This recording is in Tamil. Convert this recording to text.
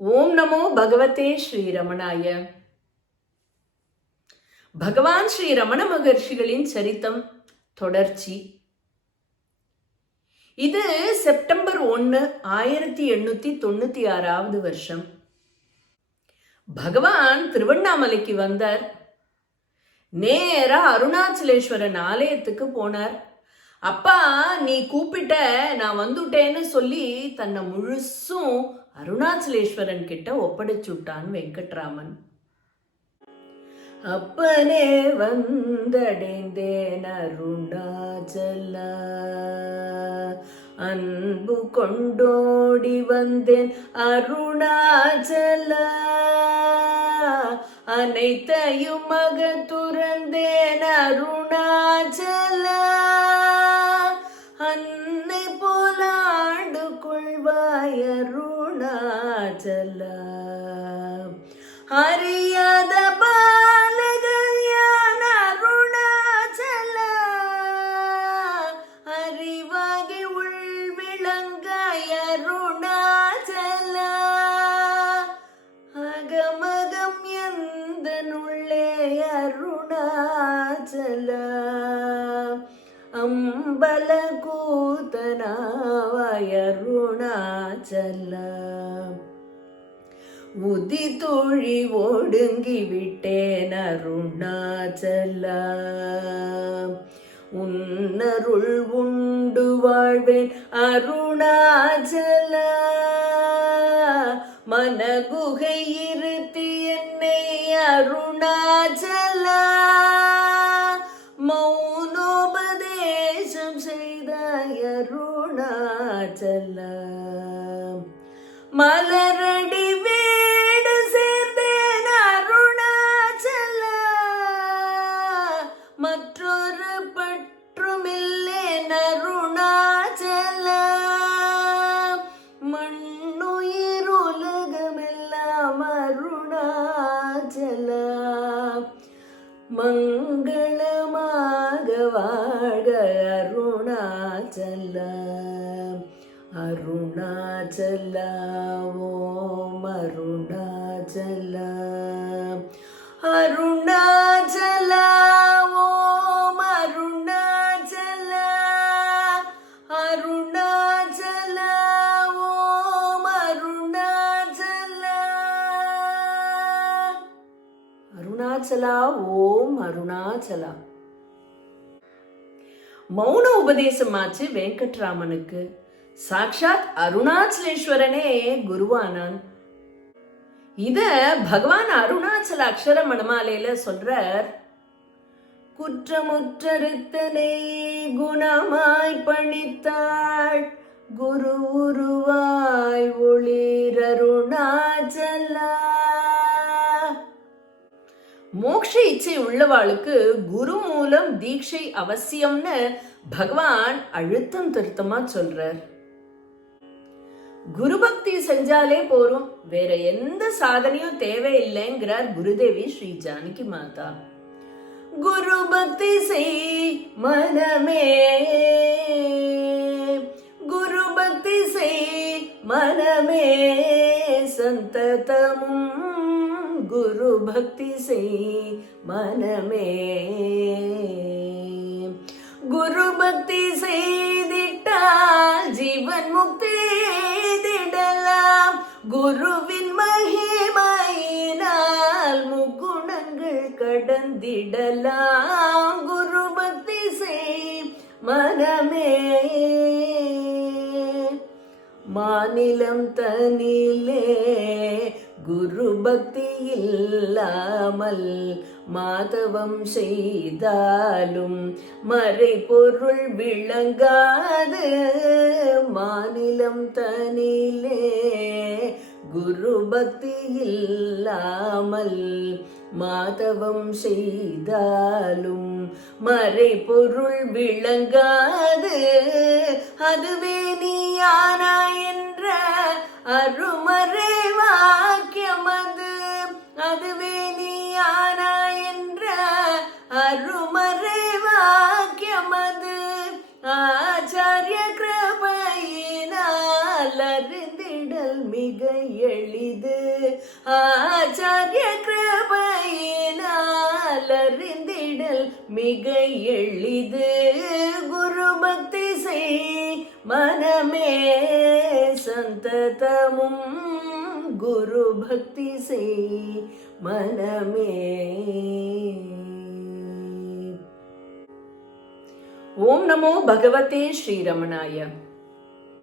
ஓம் நமோ பகவதே ஸ்ரீ ரமணாய. பகவான் ஸ்ரீ ரமண மகர்ஷிகளின் சரித்தம் தொடர்ச்சி. இது செப்டம்பர் 1, 1896 வருஷம். பகவான் திருவண்ணாமலைக்கு வந்தார். நேரா அருணாச்சலேஸ்வரன் ஆலயத்துக்கு போனார். அப்பா, நீ கூப்பிட்ட, நான் வந்துட்டேன்னு சொல்லி தன்னை முழுசும் அருணாச்சலேஸ்வரன் கிட்ட ஒப்படைச்சுட்டான் வெங்கட்ராமன். அப்பனே வந்தடைந்தேன் அருணாச்சலா, அன்பு கொண்டோடி வந்தேன் அருணாச்சலா, அனைத்தையும் மக துறந்தேன் அருணாச்சலா, அன்னை போலாண்டு கொள்வாய் அருணாச்சலா, அறியாத பாலகன் யான் அருணாச்சலா, அறிவாகி உள்விளங்காய் அருணாச்சலா, அகமகம் எந்தனுள்ளே அருணாச்சலா, அம்பல கூத்தனாவாய் அருணாச்சலா, உதி தோழி ஒடுங்கி விட்டேன் அருணாச்சலா, உன்னருள் உண்டு வாழ்வேன் அருணாச்சலா, மனகுகை இருத்தி என்னை அருணாச்சலா, மௌனோபதேசம் செய்தாய் அருணாச்சலா, மலரடி வீடு சேர்ந்தேன் அருணாச்சலா, மற்றொரு பற்றுமில்லேன் அருணாச்சலா, மண்ணுயிர் உலகமெல்லாம் அருணாச்சலா, மங்களமாக வாழ்க அருணாச்சலா, அருணாச்சலா, ஓம் அருணாச்சலா, அருணாச்சலா, ஓம் அருணாச்சலா, அருணாச்சலா, ஓம் அருணாச்சலா, அருணாச்சலா, ஓம் அருணாச்சலா. மௌன உபதேசமாச்சு வெங்கட்ராமனுக்கு. சாக்ஷாத் அருணாச்சலேஸ்வரனே குருவானான். இத பகவான் அருணாச்சல அக்ஷர மணமாலையில சொல்றார். குற்றமுற்றறுத்தனை குணமாய் பணித்தாள் குரு உருவாய் ஒளிர் அருணாச்சலா, மோக்ஷ இச்சை உள்ளவாளுக்கு குரு மூலம் தீட்சை அவசியம்னு பகவான் அழுத்தம் திருத்தமா சொல்றார். குரு பக்தி செஞ்சாலே போரும், வேற எந்த சாதனையும் தேவையில்லைங்கிறார் குருதேவி ஸ்ரீ ஜானகி மாதா. குரு பக்தி செய் மனமே, குரு பக்தி செய் மனமே, சந்ததமும் குரு பக்தி செய் மனமே, குரு பக்தி செய்திட்டால் ஜீவன் முக்தி திடலாம், குருவின் மகிமையினால் முக்குணங்கள் கடந்திடலாம், குரு பக்தி செய் மனமே, மாநிலம் தனிலே குரு பக்தி இல்லாமல் மாதவம் செய்தாலும் மறை பொருள் விளங்காது, மாநிலம் தனிலே குரு பக்தி இல்லாமல் மாதவம் செய்தாலும் மறை பொருள் விளங்காது, அதுவே நீயானா என்ற அருமறை வாக்கியமது, அதுவே நீயானா என்ற அருமறை வாக்கியமது, ஆச்சாரிய கிருபையினால் அறிந்திடல் மிக எளிது. ஆச்சாரிய கிருபையினால் அறிந்திடல் மிக எளிது. குரு பக்தி செய் மனமே சந்ததமும், குரு பக்தி செய் மனமே. ஓம் நமோ பகவதே ஸ்ரீரமணாய.